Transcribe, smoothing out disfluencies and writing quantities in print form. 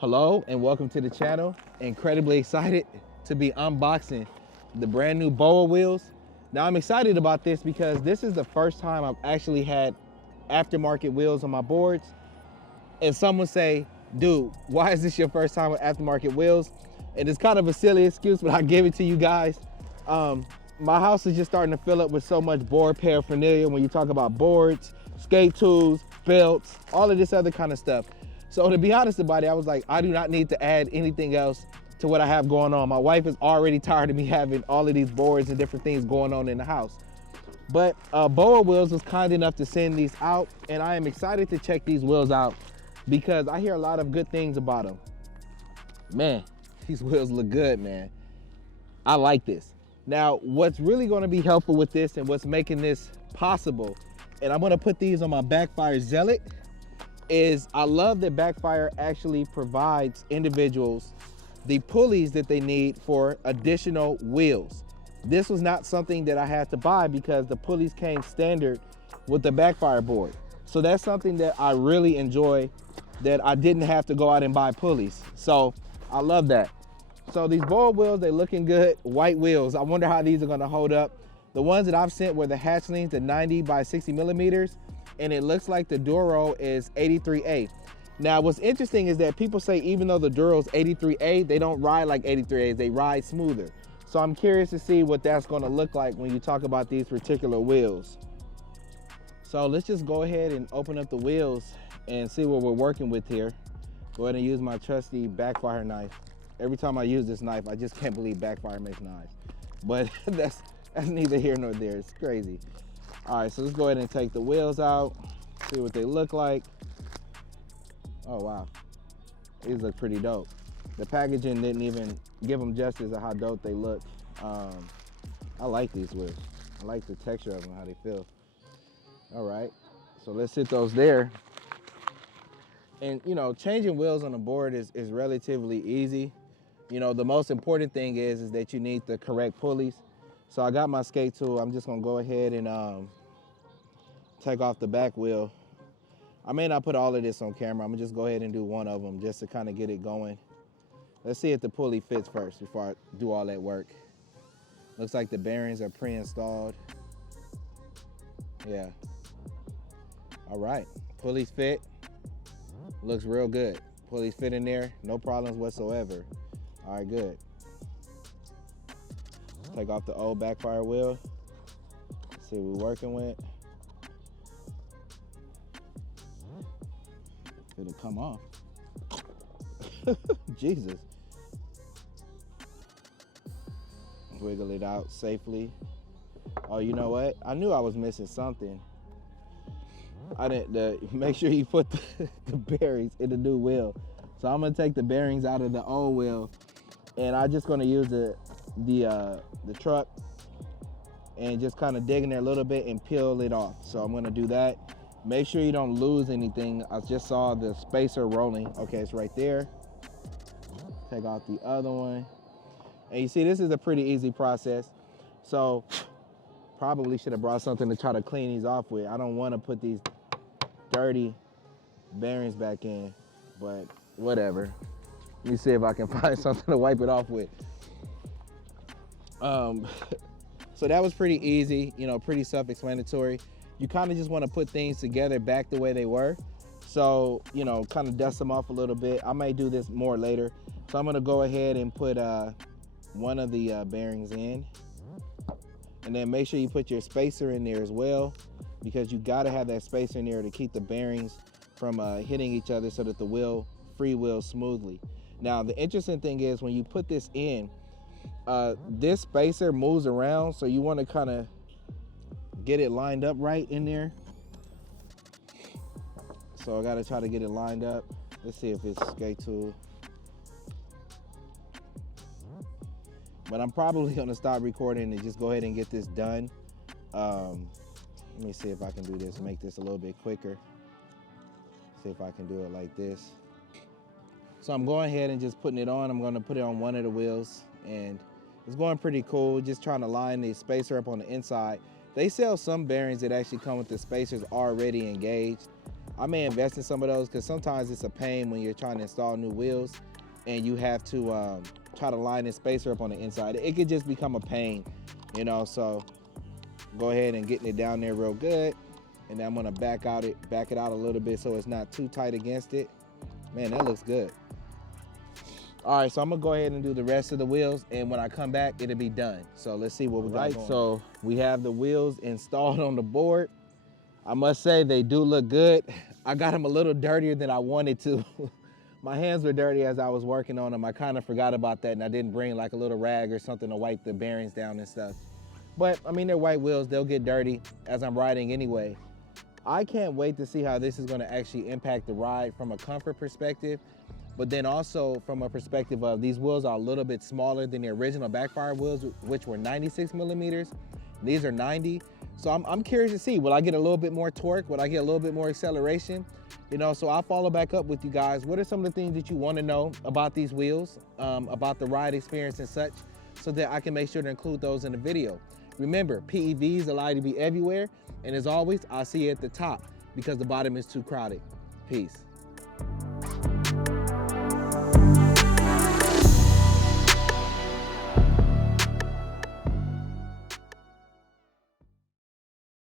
Hello and welcome to the channel. Incredibly excited to be unboxing the brand new BOA wheels. Now I'm excited about this because this is the first time I've actually had aftermarket wheels on my boards. And someone say, dude, why is this your first time with aftermarket wheels? And it's kind of a silly excuse, but I give it to you guys. My house is just starting to fill up with so much board paraphernalia when you talk about boards, skate tools, belts, all of this other kind of stuff. So to be honest about it, I was like, I do not need to add anything else to what I have going on. My wife is already tired of me having all of these boards and different things going on in the house. But BOA Wheels was kind enough to send these out, and I am excited to check these wheels out because I hear a lot of good things about them. Man, these wheels look good, man. I like this. Now, what's really gonna be helpful with this and what's making this possible, and I'm gonna put these on my Backfire Zealot, is I love that Backfire actually provides individuals the pulleys that they need for additional wheels. This was not something that I had to buy because the pulleys came standard with the Backfire board. So that's something that I really enjoy, that I didn't have to go out and buy pulleys. So I love that. So these BOA wheels, they're looking good, white wheels. I wonder how these are gonna hold up. The ones that I've sent were the Hatchlings, the 90 by 60 millimeters, and it looks like the Duro is 83A. Now, what's interesting is that people say even though the Duro is 83A, they don't ride like 83As, they ride smoother. So I'm curious to see what that's gonna look like when you talk about these particular wheels. So let's just go ahead and open up the wheels and see what we're working with here. Go ahead and use my trusty Backfire knife. Every time I use this knife, I just can't believe Backfire makes knives. But that's neither here nor there, it's crazy. All right, so let's go ahead and take the wheels out, see what they look like. Oh, wow. These look pretty dope. The packaging didn't even give them justice of how dope they look. I like these wheels. I like the texture of them, how they feel. All right, so let's sit those there. And you know, changing wheels on the board is relatively easy. You know, the most important thing is that you need the correct pulleys. So I got my skate tool. I'm just gonna go ahead and take off the back wheel. I may not put all of this on camera. I'm gonna just go ahead and do one of them just to kind of get it going. Let's see if the pulley fits first before I do all that work. Looks like the bearings are pre-installed. Yeah. All right, pulleys fit. Looks real good. Pulleys fit in there, no problems whatsoever. All right, good. Take off the old Backfire wheel. See what we're working with. It'll come off. Jesus. Wiggle it out safely. Oh, you know what? I knew I was missing something. I didn't make sure you put the bearings in the new wheel. So I'm gonna take the bearings out of the old wheel, and I'm just gonna use the truck and just kind of dig in there a little bit and peel it off. So I'm gonna do that. Make sure you don't lose anything. I just saw the spacer rolling. Okay, it's right there. Take off the other one. And you see, this is a pretty easy process. So probably should have brought something to try to clean these off with. I don't want to put these dirty bearings back in, but whatever. Let me see if I can find something to wipe it off with. So that was pretty easy, you know, pretty self-explanatory. You kind of just want to put things together back the way they were. So, you know, kind of dust them off a little bit. I may do this more later. So I'm gonna go ahead and put one of the bearings in. And then make sure you put your spacer in there as well, because you gotta have that spacer in there to keep the bearings from hitting each other so that the wheel freewheels smoothly. Now, the interesting thing is when you put this in, this spacer moves around, so you wanna kinda get it lined up right in there. So I gotta try to get it lined up. Let's see if it's skate tool. But I'm probably gonna stop recording and just go ahead and get this done. Let me see if I can do this, make this a little bit quicker. See if I can do it like this. So I'm going ahead and just putting it on. I'm gonna put it on one of the wheels, and it's going pretty cool. Just trying to line the spacer up on the inside. They sell some bearings that actually come with the spacers already engaged. I may invest in some of those because sometimes it's a pain when you're trying to install new wheels and you have to try to line this spacer up on the inside. It could just become a pain, you know, so go ahead and getting it down there real good. And then I'm gonna back it out a little bit so it's not too tight against it. Man, that looks good. All right, so I'm gonna go ahead and do the rest of the wheels, and when I come back, it'll be done. So let's see what we got going. So we have the wheels installed on the board. I must say they do look good. I got them a little dirtier than I wanted to. My hands were dirty as I was working on them. I kind of forgot about that, and I didn't bring like a little rag or something to wipe the bearings down and stuff. But I mean, they're white wheels, they'll get dirty as I'm riding anyway. I can't wait to see how this is gonna actually impact the ride from a comfort perspective, but then also from a perspective of these wheels are a little bit smaller than the original Backfire wheels, which were 96 millimeters. These are 90. So I'm curious to see, will I get a little bit more torque? Will I get a little bit more acceleration? You know, so I'll follow back up with you guys. What are some of the things that you wanna know about these wheels, about the ride experience and such, so that I can make sure to include those in the video. Remember, PEVs allow you to be everywhere, and as always, I'll see you at the top because the bottom is too crowded. Peace.